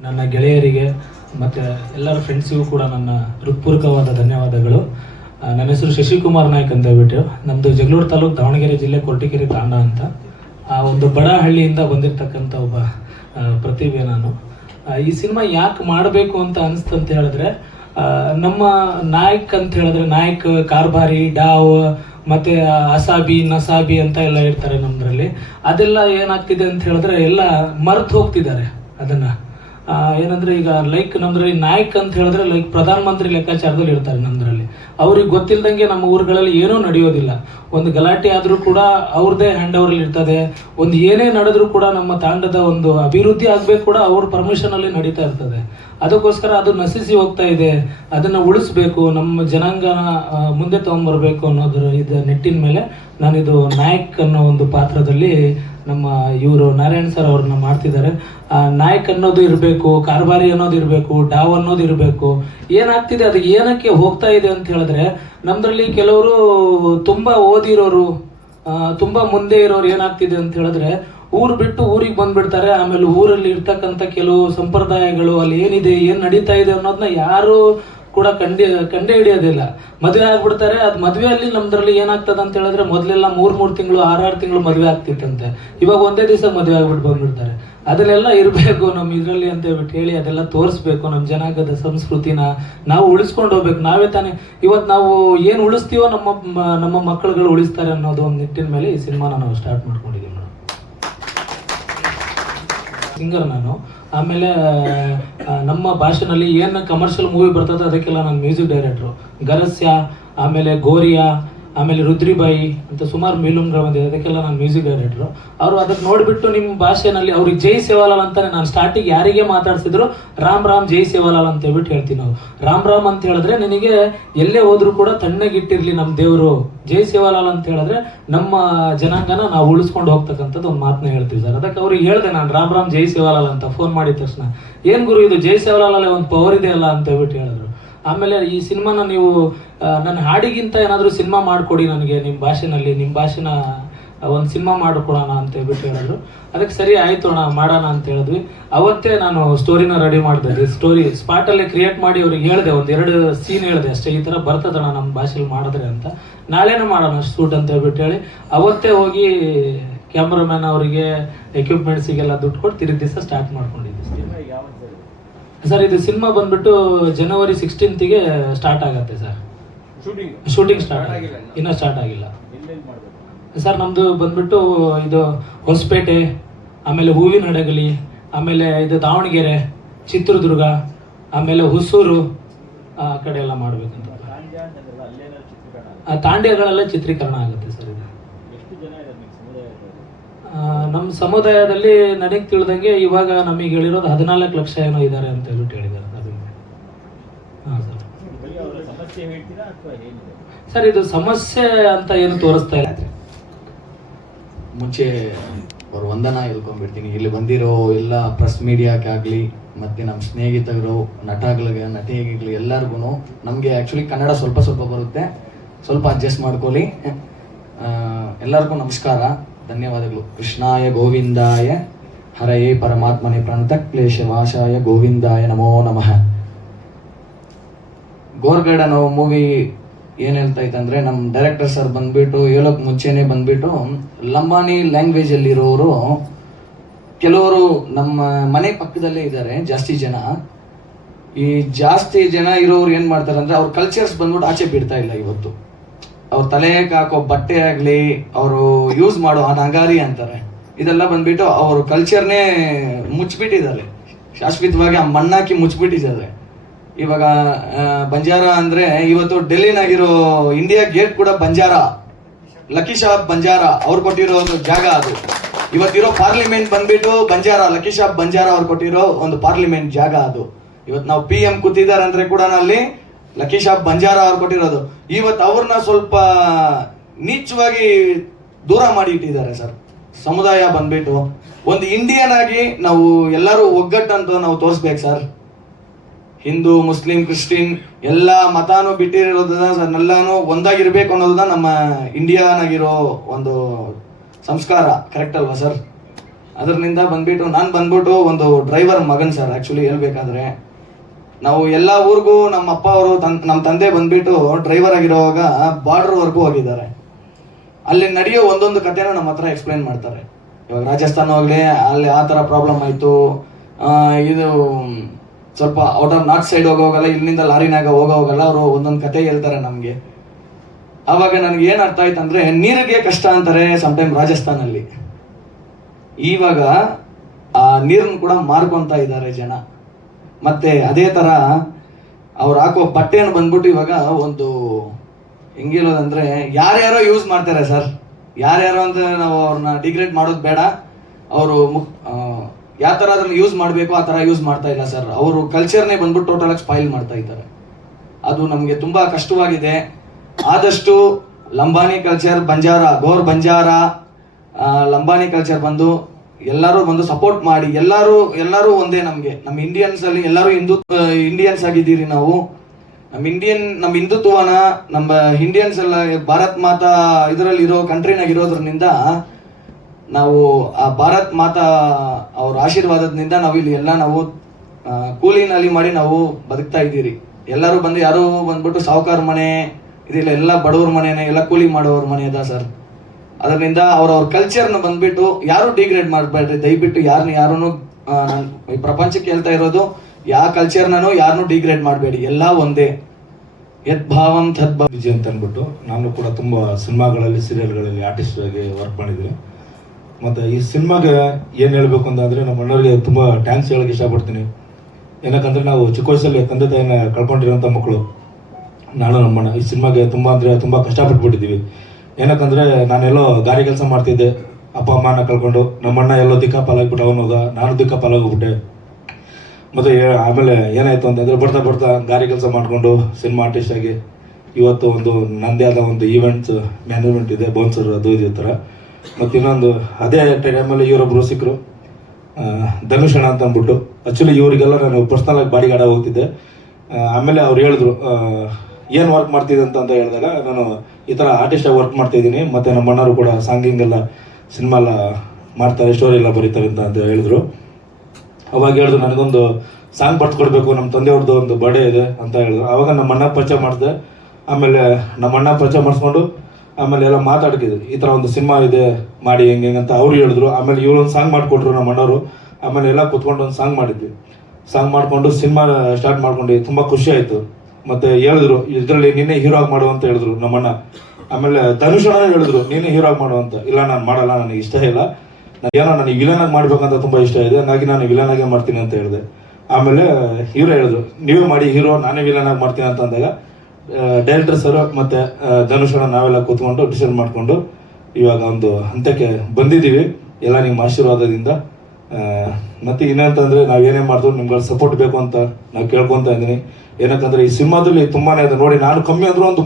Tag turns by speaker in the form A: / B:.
A: ನನ್ನ ಗೆಳೆಯರಿಗೆ ಮತ್ತು ಎಲ್ಲರ ಫ್ರೆಂಡ್ಸಿಗೂ ಕೂಡ ನನ್ನ ಹೃತ್ಪೂರ್ವಕವಾದ ಧನ್ಯವಾದಗಳು. ನನ್ನ ಹೆಸರು ಶಶಿಕುಮಾರ್ ನಾಯ್ಕ್ ಅಂತ ಹೇಳ್ಬಿಟ್ಟು ನಮ್ಮದು ಜಗಳೂರು ತಾಲೂಕು ದಾವಣಗೆರೆ ಜಿಲ್ಲೆ ಕೊರಟಗೆರೆ ತಾಂಡ ಅಂತ. ಆ, ಒಂದು ಬಡ ಹಳ್ಳಿಯಿಂದ ಬಂದಿರತಕ್ಕಂಥ ಒಬ್ಬ ಪ್ರತಿಭೆ ನಾನು. ಈ ಸಿನಿಮಾ ಯಾಕೆ ಮಾಡಬೇಕು ಅಂತ ಅನಿಸ್ತು ಅಂತ ಹೇಳಿದ್ರೆ ನಮ್ಮ ನಾಯಕ್ ಅಂತ ಹೇಳಿದ್ರೆ ನಾಯಕ್, ಕಾರ್ಬಾರಿ, ಡಾವ್, ಮತ್ತೆ ಅಸಾಬಿ, ನಸಾಬಿ ಅಂತ ಎಲ್ಲ ಇರ್ತಾರೆ ನಮ್ದ್ರಲ್ಲಿ. ಅದೆಲ್ಲ ಏನಾಗ್ತಿದೆ ಅಂತ ಹೇಳಿದ್ರೆ ಎಲ್ಲ ಮರೆತು ಹೋಗ್ತಿದ್ದಾರೆ ಅದನ್ನ. ಏನಂದ್ರೆ ಈಗ ಲೈಕ್ ನಮ್ದ್ರಲ್ಲಿ ನಾಯಕ್ ಅಂತ ಹೇಳಿದ್ರೆ ಲೈಕ್ ಪ್ರಧಾನ ಮಂತ್ರಿ ಲೆಕ್ಕಾಚಾರದಲ್ಲಿ ಇರ್ತಾರೆ ನಮ್ದ್ರಲ್ಲಿ. ಅವ್ರಿಗೆ ಗೊತ್ತಿಲ್ಲದಂಗೆ ನಮ್ಮ ಊರುಗಳಲ್ಲಿ ಏನೂ ನಡೆಯೋದಿಲ್ಲ. ಒಂದು ಗಲಾಟೆ ಆದ್ರೂ ಕೂಡ ಅವ್ರದೇ ಹ್ಯಾಂಡ್ ಓವರ್ ಇರ್ತದೆ. ಒಂದು ಏನೇ ನಡೆದ್ರೂ ಕೂಡ ನಮ್ಮ ತಾಂಡದ ಒಂದು ಅಭಿವೃದ್ಧಿ ಆಗಬೇಕು ಕೂಡ ಅವ್ರ ಪರ್ಮಿಷನ್ ಅಲ್ಲಿ ನಡೀತಾ ಇರ್ತದೆ. ಅದಕ್ಕೋಸ್ಕರ ಅದು ನಶಿಸಿ ಹೋಗ್ತಾ ಇದೆ. ಅದನ್ನ ಉಳಿಸ್ಬೇಕು, ನಮ್ಮ ಜನಾಂಗನ ಮುಂದೆ ತಗೊಂಡ್ಬರ್ಬೇಕು ಅನ್ನೋದ್ರ ಇದು ನಿಟ್ಟಿನ ಮೇಲೆ ನಾನಿದು ನಾಯಕ್ ಅನ್ನೋ ಒಂದು ಪಾತ್ರದಲ್ಲಿ ನಮ್ಮ ಇವರು ನಾರಾಯಣ್ ಸರ್ ಅವ್ರನ್ನ ಮಾಡ್ತಿದ್ದಾರೆ. ನಾಯಕ್ ಅನ್ನೋದು ಇರಬೇಕು, ಕಾರ್ಬಾರಿ ಅನ್ನೋದು ಇರಬೇಕು, ಡಾವ್ ಅನ್ನೋದು ಇರಬೇಕು. ಏನಾಗ್ತಿದೆ? ಅದು ಏನಕ್ಕೆ ಹೋಗ್ತಾ ಇದೆ ಅಂತ ಹೇಳಿದ್ರೆ, ನಮ್ದ್ರಲ್ಲಿ ಕೆಲವರು ತುಂಬಾ ಓದಿರೋರು ತುಂಬಾ ಮುಂದೆ ಇರೋರು ಏನಾಗ್ತಿದೆ ಅಂತ ಹೇಳಿದ್ರೆ, ಊರು ಬಿಟ್ಟು ಊರಿಗೆ ಬಂದ್ಬಿಡ್ತಾರೆ. ಆಮೇಲೆ ಊರಲ್ಲಿ ಇರ್ತಕ್ಕಂಥ ಕೆಲವು ಸಂಪ್ರದಾಯಗಳು ಅಲ್ಲಿ ಏನಿದೆ, ಏನು ನಡೀತಾ ಇದೆ ಅನ್ನೋದನ್ನ ಯಾರು ಕೂಡ ಕಂಡಿ, ಕಂಡೇ ಹಿಡಿಯೋದಿಲ್ಲ. ಮದುವೆ ಆಗ್ಬಿಡ್ತಾರೆ, ಅದು ಮದುವೆಯಲ್ಲಿ ನಮ್ದ್ರಲ್ಲಿ ಏನಾಗ್ತದೆ ಅಂತ ಹೇಳಿದ್ರೆ ಮೊದಲೆಲ್ಲ ಮೂರು ಮೂರು ತಿಂಗಳು ಆರಾರು ತಿಂಗಳು ಮದುವೆ ಆಗ್ತಿತ್ತಂತೆ. ಇವಾಗ ಒಂದೇ ದಿವಸ ಮದುವೆ ಆಗ್ಬಿಟ್ಟು ಬಂದ್ಬಿಡ್ತಾರೆ. ಅದನ್ನೆಲ್ಲ ಇರಬೇಕು ನಮ್ಮ ಇದರಲ್ಲಿ ಅಂತ ಹೇಳ್ಬಿಟ್ಟು ಹೇಳಿ ಅದೆಲ್ಲ ತೋರಿಸ್ಬೇಕು ನಮ್ಮ ಜನಾಂಗದ ಸಂಸ್ಕೃತಿನ. ನಾವು ಉಳಿಸ್ಕೊಂಡು ಹೋಗ್ಬೇಕು. ನಾವೇ ತಾನೇ ಇವತ್ತು ನಾವು ಏನು ಉಳಿಸ್ತೀವೋ ನಮ್ಮ ನಮ್ಮ ಮಕ್ಕಳುಗಳು ಉಳಿಸ್ತಾರೆ ಅನ್ನೋದು ಒಂದು ನಿಟ್ಟಿನ ಮೇಲೆ ಈ ಸಿನಿಮಾನ ನಾವು ಸ್ಟಾರ್ಟ್ ಮಾಡ್ಕೊಂಡಿದ್ದೀವಿ ಮೇಡಮ್ ಸಿಂಗರ್ ನಾನು. ಆಮೇಲೆ ನಮ್ಮ ಭಾಷೆನಲ್ಲಿ ಏನು ಕಮರ್ಷಿಯಲ್ ಮೂವಿ ಬರ್ತದೆ ಅದಕ್ಕೆಲ್ಲ ನಾನು ಮ್ಯೂಸಿಕ್ ಡೈರೆಕ್ಟ್ರು ಗರಸ್ಯ ಆಮೇಲೆ ಗೋರಿಯಾ ಆಮೇಲೆ ರುದ್ರಿಬಾಯಿ ಅಂತ ಸುಮಾರು ಫಿಲ್ಮ್ಗಳು ಬಂದಿದೆ ಅದಕ್ಕೆಲ್ಲ ನಾನು ಮ್ಯೂಸಿಕ್ ಡೈರೆಕ್ಟ್ರು. ಅವರು ಅದಕ್ಕೆ ನೋಡಿಬಿಟ್ಟು ನಿಮ್ಮ ಭಾಷೆನಲ್ಲಿ ಅವ್ರಿಗೆ ಜೈ ಸೇವಾಲಾಲ್ ಅಂತಾನೆ ನಾನು ಸ್ಟಾರ್ಟಿಂಗ್ ಯಾರಿಗೆ ಮಾತಾಡ್ಸಿದ್ರು, ರಾಮ್ ರಾಮ್, ಜೈ ಸೇವಾಲಾಲ್ ಅಂತ ಹೇಳ್ಬಿಟ್ಟು ಹೇಳ್ತೀವಿ ನಾವು. ರಾಮ್ ರಾಮ್ ಅಂತ ಹೇಳಿದ್ರೆ ನಿನಗೆ ಎಲ್ಲೇ ಹೋದರೂ ಕೂಡ ತಣ್ಣಗಿಟ್ಟಿರ್ಲಿ ನಮ್ಮ ದೇವರು. ಜೈ ಸೇವಾಲಾಲ್ ಅಂತ ಹೇಳಿದ್ರೆ ನಮ್ಮ ಜನಾಂಗನ ನಾವು ಉಳಿಸ್ಕೊಂಡು ಹೋಗ್ತಕ್ಕಂಥದ್ದು ಒಂದು ಮಾತನ್ನ ಹೇಳ್ತೀವಿ ಸರ್. ಅದಕ್ಕೆ ಅವ್ರಿಗೆ ಹೇಳಿದೆ ನಾನು, ರಾಮ್ ರಾಮ್, ಜೈ ಸೇವಾಲಾಲ್ ಅಂತ ಫೋನ್ ಮಾಡಿದ ತಕ್ಷಣ. ಏನ್ ಗುರು, ಇದು ಜೈ ಸೇವಾಲಾಲ್ ಅಲ್ಲೇ ಒಂದು ಪವರ್ ಇದೆ ಅಲ್ಲ ಅಂತ ಹೇಳ್ಬಿಟ್ಟು ಹೇಳಿದ್ರು. ಆಮೇಲೆ ಈ ಸಿನಿಮಾನ ನೀವು ನನ್ನ ಹಾಡಿಗಿಂತ ಏನಾದರೂ ಸಿನಿಮಾ ಮಾಡಿಕೊಡಿ ನನಗೆ ನಿಮ್ಮ ಭಾಷೆನಲ್ಲಿ ನಿಮ್ಮ ಭಾಷೆನ ಒಂದು ಸಿನಿಮಾ ಮಾಡಿಕೊಡೋಣ ಅಂತ ಹೇಳ್ಬಿಟ್ಟು ಹೇಳಿದ್ರು. ಅದಕ್ಕೆ ಸರಿ ಆಯಿತು ಅಣ್ಣ ಮಾಡೋಣ ಅಂತ ಹೇಳಿದ್ವಿ. ಅವತ್ತೇ ನಾನು ಸ್ಟೋರಿನ ರೆಡಿ ಮಾಡಿದೆ. ಸ್ಟೋರಿ ಸ್ಪಾಟಲ್ಲೇ ಕ್ರಿಯೇಟ್ ಮಾಡಿ ಅವ್ರಿಗೆ ಹೇಳಿದೆ ಒಂದು ಎರಡು ಸೀನ್ ಹೇಳಿದೆ ಅಷ್ಟೇ. ಈ ಥರ ಬರ್ತದಣ್ಣ ನಮ್ಮ ಭಾಷೆಲಿ ಮಾಡಿದ್ರೆ ಅಂತ. ನಾಳೆನೂ ಮಾಡೋಣ ಶೂಟ್ ಅಂತ ಹೇಳ್ಬಿಟ್ಟು ಹೇಳಿ. ಅವತ್ತೇ ಹೋಗಿ ಕ್ಯಾಮ್ರಾಮ್ಯಾನ್ ಅವರಿಗೆ ಎಕ್ವಿಪ್ಮೆಂಟ್ಸಿಗೆಲ್ಲ ದುಡ್ಡು ಕೊಟ್ಟು ತಿರುಗಿ ದಿವಸ ಸ್ಟಾರ್ಟ್ ಮಾಡ್ಕೊಂಡಿದ್ದೆ. ಸರ್ ಇದು ಸಿನಿಮಾ ಬಂದ್ಬಿಟ್ಟು ಜನವರಿ ಸಿಕ್ಸ್ಟೀನ್ತಿಗೆ ಸ್ಟಾರ್ಟ್ ಆಗುತ್ತೆ ಸರ್.
B: ಶೂಟಿಂಗ್
A: ಸ್ಟಾರ್ಟ್ ಆಗಿಲ್ಲ ಇನ್ನೂ ಸ್ಟಾರ್ಟ್ ಆಗಿಲ್ಲ. ಸರ್ ನಮ್ಮದು ಬಂದ್ಬಿಟ್ಟು ಇದು ಹೊಸಪೇಟೆ ಆಮೇಲೆ ಹೂವಿನ ಹಡಗಲಿ ಆಮೇಲೆ ಇದು ದಾವಣಗೆರೆ ಚಿತ್ರದುರ್ಗ ಆಮೇಲೆ ಹುಸೂರು ಆ ಕಡೆ ಎಲ್ಲ ಮಾಡಬೇಕಂತ. ಆ, ತಾಂಡ್ಯಗಳೆಲ್ಲ ಚಿತ್ರೀಕರಣ ಆಗುತ್ತೆ ಸರ್ ಇದು. ನಮ್ಮ ಸಮುದಾಯದಲ್ಲಿ ನನಗೆ ತಿಳಿದಂಗೆ ಇವಾಗ ನಮಗೆ ಹೇಳಿರೋದು ಹದಿನಾಲ್ಕು ಲಕ್ಷ ಏನೋ ಇದ್ದಾರೆ ಅಂತ ಹೇಳ್ಬಿಟ್ಟು ಹೇಳಿದ್ದಾರೆ ಅದನ್ನ ಹಾಂ ಸರ್
B: ಸಮಸ್ಯೆ ಹೇಳ್ತೀರಾ ಅಥವಾ ಏನಿದೆ?
A: ಸರ್ ಇದು ಸಮಸ್ಯೆ ಅಂತ ಏನು ತೋರಿಸ್ತಾ ಇಲ್ಲ.
C: ಮುಂಚೆ ಅವ್ರ ವಂದನ ಹೇಳ್ಕೊಂಡ್ಬಿಡ್ತೀನಿ. ಇಲ್ಲಿ ಬಂದಿರೋ ಎಲ್ಲ ಪ್ರೆಸ್ ಮೀಡಿಯಾಕ್ಕಾಗಲಿ ಮತ್ತು ನಮ್ಮ ಸ್ನೇಹಿತರು ನಟಗಳಿಗೆ ನಟಿಗಳಿಗೆ ಎಲ್ಲರಿಗೂ ನಮಗೆ ಆ್ಯಕ್ಚುಲಿ ಕನ್ನಡ ಸ್ವಲ್ಪ ಸ್ವಲ್ಪ ಬರುತ್ತೆ. ಸ್ವಲ್ಪ ಅಡ್ಜಸ್ಟ್ ಮಾಡ್ಕೊಳ್ಳಿ. ಆ, ಎಲ್ಲರಿಗೂ ನಮಸ್ಕಾರ. ಧನ್ಯವಾದಗಳು. ಕೃಷ್ಣಾಯ ಗೋವಿಂದಾಯ. ಹರಯೇ ಪರಮಾತ್ಮನೇ ಪ್ರಣತ ಕ್ಲೇಶ ವಾಶಾಯ ಗೋವಿಂದಾಯ ನಮೋ ನಮಃ. ಗೋರ್ಗಡ ನಾವು ಮೂವಿ ಏನ್ ಹೇಳ್ತಾ ಇತ್ತಂದ್ರೆ ನಮ್ಮ ಡೈರೆಕ್ಟರ್ ಸರ್ ಬಂದ್ಬಿಟ್ಟು ಹೇಳೋಕ್ ಮುಂಚೆನೆ ಬಂದ್ಬಿಟ್ಟು ಲಂಬಾನಿ ಲ್ಯಾಂಗ್ವೇಜ್ ಅಲ್ಲಿ ಇರೋರು ಕೆಲವರು ನಮ್ಮ ಮನೆ ಪಕ್ಕದಲ್ಲೇ ಇದ್ದಾರೆ ಜಾಸ್ತಿ ಜನ. ಈ ಜಾಸ್ತಿ ಜನ ಇರೋರು ಏನ್ ಮಾಡ್ತಾರೆ ಅಂದ್ರೆ ಅವ್ರ ಕಲ್ಚರ್ಸ್ ಬಂದ್ಬಿಟ್ಟು ಆಚೆ ಬಿಡ್ತಾ ಇಲ್ಲ ಇವತ್ತು. ಅವ್ರ ತಲೆಗೆ ಹಾಕೋ ಬಟ್ಟೆ ಆಗಲಿ, ಅವರು ಯೂಸ್ ಮಾಡೋ ಆ ನಗಾರಿ ಅಂತಾರೆ. ಇದೆಲ್ಲ ಬಂದ್ಬಿಟ್ಟು ಅವ್ರ ಕಲ್ಚರ್ನೇ ಮುಚ್ಚಿಬಿಟ್ಟಿದ್ದಾರೆ ಶಾಶ್ವತವಾಗಿ ಆ ಮಣ್ಣಾಕಿ ಮುಚ್ಚಿಬಿಟ್ಟಿದ್ದಾರೆ ಇವಾಗ ಬಂಜಾರ ಅಂದ್ರೆ ಇವತ್ತು ಡೆಲ್ಲಿನಾಗಿರೋ ಇಂಡಿಯಾ ಗೇಟ್ ಕೂಡ ಬಂಜಾರ. ಲಕ್ಕಿ ಶಾಪ್ ಬಂಜಾರ, ಅವ್ರು ಕೊಟ್ಟಿರೋ ಒಂದು ಜಾಗ ಅದು. ಇವತ್ತಿರೋ ಪಾರ್ಲಿಮೆಂಟ್ ಬಂದ್ಬಿಟ್ಟು ಬಂಜಾರ, ಲಕ್ಕಿ ಶಾಪ್ ಬಂಜಾರ ಅವ್ರು ಕೊಟ್ಟಿರೋ ಒಂದು ಪಾರ್ಲಿಮೆಂಟ್ ಜಾಗ ಅದು. ಇವತ್ತು ನಾವು ಪಿ ಎಂ ಕೂತಿದ್ದಾರೆ ಅಂದ್ರೆ ಕೂಡ ಅಲ್ಲಿ ಲಕ್ಕಿ ಶಾಪ್ ಬಂಜಾರ ಅವ್ರು ಕೊಟ್ಟಿರೋದು. ಇವತ್ತು ಅವ್ರನ್ನ ಸ್ವಲ್ಪ ನೀಚವಾಗಿ ದೂರ ಮಾಡಿ ಇಟ್ಟಿದ್ದಾರೆ ಸರ್. ಸಮುದಾಯ ಬಂದ್ಬಿಟ್ಟು. ಒಂದು ಇಂಡಿಯನ್ ಆಗಿ ನಾವು ಎಲ್ಲರೂ ಒಗ್ಗಟ್ಟಂತ ನಾವು ತೋರಿಸ್ಬೇಕು ಸರ್. ಹಿಂದೂ, ಮುಸ್ಲಿಂ, ಕ್ರಿಶ್ಚಿಯನ್ ಎಲ್ಲ ಮತಾನು ಬಿಟ್ಟಿರೋದನ್ನ ಎಲ್ಲಾನು ಒಂದಾಗಿರ್ಬೇಕು ಅನ್ನೋದನ್ನ ನಮ್ಮ ಇಂಡಿಯಾನಾಗಿರೋ ಒಂದು ಸಂಸ್ಕಾರ ಕರೆಕ್ಟ್ ಅಲ್ವಾ ಸರ್ ಅದರಿಂದ ಬಂದ್ಬಿಟ್ಟು ನಾನು ಬಂದ್ಬಿಟ್ಟು ಒಂದು ಡ್ರೈವರ್ ಮಗನ್ ಸರ್ ಆಕ್ಚುಲಿ ಹೇಳ್ಬೇಕಾದ್ರೆ. ನಾವು ಎಲ್ಲ ಊರಿಗೂ ನಮ್ಮ ಅಪ್ಪ ಅವರು ನಮ್ಮ ತಂದೆ ಬಂದ್ಬಿಟ್ಟು ಡ್ರೈವರ್ ಆಗಿರೋವಾಗ ಬಾರ್ಡರ್ ವರ್ಗೂ ಹೋಗಿದ್ದಾರೆ. ಅಲ್ಲಿ ನಡೆಯೋ ಒಂದೊಂದು ಕಥೆನ ನಮ್ಮ ಹತ್ರ ಎಕ್ಸ್ಪ್ಲೈನ್ ಮಾಡ್ತಾರೆ. ಇವಾಗ ರಾಜಸ್ಥಾನ ಹೋಗ್ಲಿ, ಅಲ್ಲಿ ಆ ಥರ ಪ್ರಾಬ್ಲಮ್ ಆಯಿತು. ಇದು ಸ್ವಲ್ಪ ಔಟ್ ಆಫ್ ನಾರ್ತ್ ಸೈಡ್ ಹೋಗೋಗಲ್ಲ ಇಲ್ಲಿಂದ ಲಾರಿನಾಗ ಹೋಗೋಗಲ್ಲ ಅವರು ಒಂದೊಂದು ಕತೆ ಹೇಳ್ತಾರೆ ನಮಗೆ. ಆವಾಗ ನನಗೆ ಏನು ಅರ್ಥ ಆಯ್ತು ಅಂದರೆ, ನೀರಿಗೆ ಕಷ್ಟ ಅಂತಾರೆ ಸಮ್ಟೈಮ್ ರಾಜಸ್ಥಾನಲ್ಲಿ. ಇವಾಗ ಆ ನೀರನ್ನು ಕೂಡ ಮಾರ್ಕೊಂತ ಇದ್ದಾರೆ ಜನ. ಮತ್ತೆ ಅದೇ ತರ ಅವ್ರು ಹಾಕೋ ಬಟ್ಟೆಯನ್ನು ಬಂದ್ಬಿಟ್ಟು ಇವಾಗ ಒಂದು ಹೆಂಗಿರೋದಂದ್ರೆ ಯಾರ್ಯಾರೋ ಯೂಸ್ ಮಾಡ್ತಾರೆ ಸರ್. ಯಾರ್ಯಾರೋ ಅಂದರೆ ನಾವು ಅವ್ರನ್ನ ಡಿಗ್ರೇಡ್ ಮಾಡೋದು ಬೇಡ. ಅವರು ಯಾವ ಥರ ಅದನ್ನು ಯೂಸ್ ಮಾಡಬೇಕು, ಆ ಥರ ಯೂಸ್ ಮಾಡ್ತಾ ಇಲ್ಲ ಸರ್ ಅವರು ಕಲ್ಚರ್ನೇ ಬಂದ್ಬಿಟ್ಟು ಟೋಟಲ್ ಆಗಿ ಸ್ಪಾಯಿಲ್ ಮಾಡ್ತಾ ಇದ್ದಾರೆ. ಅದು ನಮಗೆ ತುಂಬಾ ಕಷ್ಟವಾಗಿದೆ. ಆದಷ್ಟು ಲಂಬಾಣಿ ಕಲ್ಚರ್ ಬಂಜಾರ ಗೋರ್ ಬಂಜಾರ ಲಂಬಾಣಿ ಕಲ್ಚರ್ ಬಂದು ಎಲ್ಲರೂ ಬಂದು ಸಪೋರ್ಟ್ ಮಾಡಿ, ಎಲ್ಲರೂ ಎಲ್ಲರೂ ಒಂದೇ ನಮಗೆ. ನಮ್ಮ ಇಂಡಿಯನ್ಸ್ ಅಲ್ಲಿ ಎಲ್ಲರೂ ಹಿಂದೂ ಇಂಡಿಯನ್ಸ್ ಆಗಿದ್ದೀರಿ ನಾವು. ನಮ್ಮ ಇಂಡಿಯನ್ ನಮ್ಮ ಹಿಂದುತ್ವನ, ನಮ್ಮ ಇಂಡಿಯನ್ಸ್ ಎಲ್ಲ ಭಾರತ್ ಮಾತಾ ಇದರಲ್ಲಿ ಇರೋ ಕಂಟ್ರಿನಾಗ ಇರೋದ್ರಿಂದ ನಾವು, ಆ, ಭಾರತ್ ಮಾತಾ ಅವ್ರ ಆಶೀರ್ವಾದದಿಂದ ನಾವು ಇಲ್ಲಿ ಎಲ್ಲ ನಾವು ಕೂಲಿನಲ್ಲಿ ಮಾಡಿ ನಾವು ಬದುಕ್ತಾ ಇದ್ದೀರಿ. ಎಲ್ಲರೂ ಬಂದು ಯಾರು ಬಂದ್ಬಿಟ್ಟು ಸಾವುಕಾರ ಮನೆ, ಇದಿಲ್ಲ, ಎಲ್ಲ ಬಡವ್ರ ಮನೆನೇ, ಎಲ್ಲ ಕೂಲಿ ಮಾಡೋವ್ರ ಮನೆ ಅದ ಸರ್. ಅದರಿಂದ ಅವ್ರವ್ರ ಕಲ್ಚರ್ನ ಬಂದ್ಬಿಟ್ಟು ಯಾರು ಡಿಗ್ರೇಡ್ ಮಾಡಬೇಡ್ರಿ? ದಯವಿಟ್ಟು ಯಾರನ್ನ ಯಾರನ್ನು ಈ ಪ್ರಪಂಚಕ್ಕೆ ಹೇಳ್ತಾ ಇರೋದು ಯಾವ ಕಲ್ಚರ್ನೂ ಯಾರನ್ನೂ ಡಿಗ್ರೇಡ್ ಮಾಡಬೇಡಿ. ಎಲ್ಲ ಒಂದೇ. ಯದ್ಭಾವಂ ತದ್ಭಾವ
D: ವಿಜಯ್ ಅಂತ ಅಂದ್ಬಿಟ್ಟು ನಾನು ಕೂಡ ತುಂಬ ಸಿನಿಮಾಗಳಲ್ಲಿ ಸೀರಿಯಲ್ಗಳಲ್ಲಿ ಆರ್ಟಿಸ್ಟ್ ಆಗಿ ವರ್ಕ್ ಮಾಡಿದ್ದೀನಿ. ಮತ್ತು ಈ ಸಿನಿಮಾಗೆ ಏನು ಹೇಳಬೇಕು ಅಂತಂದರೆ ನಮ್ಮ ಅಣ್ಣವ್ರಿಗೆ ತುಂಬ ಟ್ಯಾಂಕ್ಸ್ ಹೇಳೋಕ್ಕೆ ಇಷ್ಟಪಡ್ತೀನಿ. ಏನಕ್ಕಂದ್ರೆ ನಾವು ಚಿಕ್ಕ ವಯಸ್ಸಲ್ಲಿ ತಂದೆ ತಾಯಿನ ಕಳ್ಕೊಂಡಿರೋಂಥ ಮಕ್ಕಳು. ನಾನು ನಮ್ಮಣ್ಣ ಈ ಸಿನಿಮಾಗೆ ತುಂಬ ಅಂದರೆ ತುಂಬ ಕಷ್ಟಪಟ್ಬಿಟ್ಟಿದ್ದೀವಿ. ಏನಕ್ಕಂದರೆ ನಾನೆಲ್ಲೋ ಗಾರಿ ಕೆಲಸ ಮಾಡ್ತಿದ್ದೆ. ಅಪ್ಪ ಅಮ್ಮನ ಕಳ್ಕೊಂಡು. ನಮ್ಮಣ್ಣ ಎಲ್ಲೋ ದಿಕ್ಕಾಪಾಲಾಗ್ಬಿಟ್ಟು ಅವನೋದ ನಾನು ದಿಕ್ಕಾಪಾಲಾಗೋಗ್ಬಿಟ್ಟೆ ಮತ್ತು ಏ- ಆಮೇಲೆ ಏನಾಯ್ತು ಅಂತಂದರೆ ಬರ್ತಾ ಬರ್ತಾ ಗಾರಿ ಕೆಲಸ ಮಾಡಿಕೊಂಡು ಸಿನಿಮಾ ಆರ್ಟಿಸ್ಟ್ ಆಗಿ ಇವತ್ತು ಒಂದು ನಂದೇ ಆದ ಒಂದು ಈವೆಂಟ್ಸ್ ಮ್ಯಾನೇಜ್ಮೆಂಟ್ ಇದೆ ಬೌನ್ಸರ್ ಅದು ಇದು ಥರ ಮತ್ತು ಇನ್ನೊಂದು, ಅದೇ ಟೈಮಲ್ಲಿ ಇವರೊಬ್ಬರು ಸಿಕ್ಕರು ಧನುಷ್ ಅಣ್ಣ ಅಂತ ಅಂದ್ಬಿಟ್ಟು. ಆ್ಯಕ್ಚುಲಿ ಇವರಿಗೆಲ್ಲ ನಾನು ಪರ್ಸ್ನಲಾಗಿ ಬಾಡಿ ಗಾರ್ಡ್ ಹೋಗ್ತಿದ್ದೆ. ಆಮೇಲೆ ಅವ್ರು ಹೇಳಿದ್ರು ಏನು ವರ್ಕ್ ಮಾಡ್ತಿದ್ದೆ ಅಂತ ಅಂತ ಹೇಳಿದಾಗ ನಾನು ಈ ಥರ ಆರ್ಟಿಸ್ಟಾಗಿ ವರ್ಕ್ ಮಾಡ್ತಾ ಇದ್ದೀನಿ. ಮತ್ತು ನಮ್ಮ ಅಣ್ಣರು ಕೂಡ ಸಾಂಗಿಂಗ್ ಎಲ್ಲ ಸಿನಿಮಾ ಎಲ್ಲ ಮಾಡ್ತಾರೆ ಸ್ಟೋರಿ ಎಲ್ಲ ಬರೀತಾರೆ ಅಂತ ಅಂತ ಹೇಳಿದ್ರು. ಅವಾಗ ಹೇಳಿದ್ರು, ನನಗೊಂದು ಸಾಂಗ್ ಬರ್ತ್ಕೊಡ್ಬೇಕು. ನಮ್ಮ ತಂದೆಯವ್ರದ್ದು ಒಂದು ಬರ್ಡೇ ಇದೆ ಅಂತ ಹೇಳಿದ್ರು. ಅವಾಗ ನಮ್ಮ ಅಣ್ಣ ಪರಿಚಯ ಮಾಡಿದೆ. ಆಮೇಲೆ ನಮ್ಮ ಅಣ್ಣ ಪರಿಚಯ ಮಾಡಿಸ್ಕೊಂಡು ಆಮೇಲೆ ಎಲ್ಲ ಮಾತಾಡ್ತಿದ್ರು. ಈ ಥರ ಒಂದು ಸಿನಿಮಾ ಇದೆ, ಮಾಡಿ ಹೆಂಗೆ ಅಂತ ಅವ್ರು ಹೇಳಿದ್ರು. ಆಮೇಲೆ ಇವ್ರು ಒಂದು ಸಾಂಗ್ ಮಾಡಿಕೊಟ್ರು ನಮ್ಮ ಅಣ್ಣವರು. ಆಮೇಲೆ ಎಲ್ಲ ಕುತ್ಕೊಂಡು ಒಂದು ಸಾಂಗ್ ಮಾಡಿದ್ವಿ. ಸಾಂಗ್ ಮಾಡಿಕೊಂಡು ಸಿನಿಮಾ ಸ್ಟಾರ್ಟ್ ಮಾಡ್ಕೊಂಡು ತುಂಬ ಖುಷಿ ಆಯಿತು. ಮತ್ತೆ ಹೇಳಿದ್ರು, ಇದರಲ್ಲಿ ನಿನ್ನೆ ಹೀರೋ ಆಗಿ ಮಾಡು ಅಂತ ಹೇಳಿದ್ರು ನಮ್ಮಣ್ಣ ಆಮೇಲೆ ಧನುಷ್ ಅಣ್ಣ ಹೇಳಿದ್ರು ನೀನೇ ಹೀರೋ ಆಗಿ ಮಾಡು ಅಂತ. ಇಲ್ಲ, ನಾನು ಮಾಡಲ್ಲ, ನನಗೆ ಇಷ್ಟ ಇಲ್ಲ. ನಾನು ಏನೋ ನನಗೆ ವಿಲನ್ ಆಗಿ ಮಾಡ್ಬೇಕಂತ ತುಂಬಾ ಇಷ್ಟ ಇದೆ. ಹಾಗಾಗಿ ನಾನು ವಿಲನ್ ಮಾಡ್ತೀನಿ ಅಂತ ಹೇಳಿದೆ. ಆಮೇಲೆ ಹೀರೋ ಹೇಳಿದ್ರು, ನೀವೇ ಮಾಡಿ ಹೀರೋ ನಾನೇ ವಿಲನ್ ಆಗಿ ಮಾಡ್ತೀನಿ ಅಂತ ಅಂದಾಗ ಡೈರೆಕ್ಟರ್ ಸರ್ ಮತ್ತೆ ಧನುಷನ ನಾವೆಲ್ಲ ಕೂತ್ಕೊಂಡು ಡಿಸೈಡ್ ಮಾಡ್ಕೊಂಡು ಇವಾಗ ಒಂದು ಹಂತಕ್ಕೆ ಬಂದಿದ್ದೀವಿ. ಎಲ್ಲ ನಿಮ್ಮ ಆಶೀರ್ವಾದದಿಂದ. ಮತ್ತೆ ಇನ್ನಂತಂದ್ರೆ ನಾವ್ ಏನೇ ಮಾಡಿದ್ರು ನಿಮ್ಗೆ ಸಪೋರ್ಟ್ ಬೇಕು ಅಂತ ನಾವು ಕೇಳ್ಕೊಂತ ಇದ್ದೀನಿ. ಏನಕ್ಕಂದ್ರೆ ಈ ಸಿನಿಮಾದಲ್ಲಿ ತುಂಬಾನೇ ಇದೆ. ನೋಡಿ, ನಾನು ಕಮ್ಮಿ ಅಂದ್ರೂ ಒಂದು